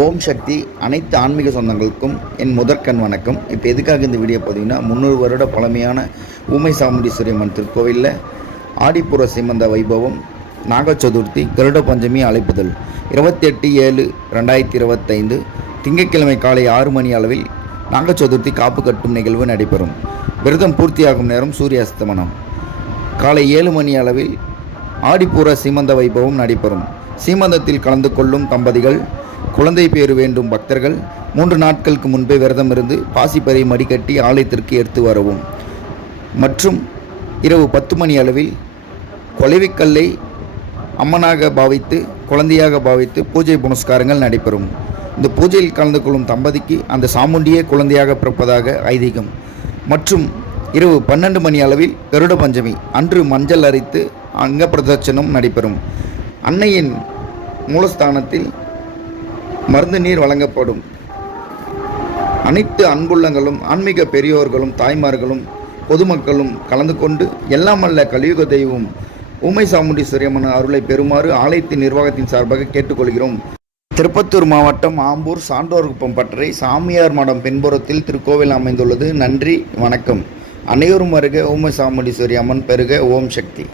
ஓம் சக்தி. அனைத்து ஆன்மீக சொந்தங்களுக்கும் என் முதற்கண் வணக்கம். இப்போ எதுக்காக இந்த வீடியோ பார்த்தீங்கன்னா, 300 வருட பழமையான ஊமை சாமுண்டீஸ்வரி அம்மன் திருக்கோவிலில் ஆடிப்புற சீமந்த வைபவம், நாக சதுர்த்தி, கருட பஞ்சமி அழைப்புதல் 28/7/2025 திங்கட்கிழமை காலை 6 மணி அளவில் நாக சதுர்த்தி காப்பு கட்டும் நிகழ்வு நடைபெறும். விரதம் பூர்த்தியாகும் நேரம் சூரிய அஸ்தமனம். காலை 7 மணி அளவில் ஆடிப்புற சீமந்த வைபவம் நடைபெறும். சீமந்தத்தில் கலந்து கொள்ளும் தம்பதிகள், குழந்தை பேறு வேண்டும் பக்தர்கள் 3 நாட்களுக்கு முன்பே விரதம் இருந்து பாசிப்பறை மடிக்கட்டி ஆலயத்திற்கு எடுத்து வரவும். மற்றும் இரவு 10 மணி அளவில் கொலைவிக்கல்லை அம்மனாக பாவித்து, குழந்தையாக பாவித்து பூஜை புனஸ்காரங்கள் நடைபெறும். இந்த பூஜையில் கலந்து கொள்ளும் தம்பதிக்கு அந்த சாமுண்டியே குழந்தையாக பிறப்பதாக ஐதீகம். மற்றும் இரவு 12 மணி அளவில் கருட பஞ்சமி அன்று மஞ்சள் அரைத்து அங்க பிரதட்சணம் நடைபெறும். அன்னையின் மூலஸ்தானத்தில் மருந்து நீர் வழங்கப்படும். அனைத்து அன்புள்ளங்களும், ஆன்மீக பெரியோர்களும், தாய்மார்களும், பொதுமக்களும் கலந்து கொண்டு எல்லாம் அல்ல கலியுக தெய்வம் ஊமை சாமுண்டீஸ்வரி அம்மன் அருளை பெறுமாறு ஆலயத்தின் நிர்வாகத்தின் சார்பாக கேட்டுக்கொள்கிறோம். திருப்பத்தூர் மாவட்டம் ஆம்பூர் சான்றோர்குப்பம் பட்டறை சாமியார் மடம் பின்புறத்தில் திருக்கோவில் அமைந்துள்ளது. நன்றி, வணக்கம். அனைவரும் வருக. ஊமை சாமுண்டீஸ்வரி அம்மன் பெருக. ஓம் சக்தி.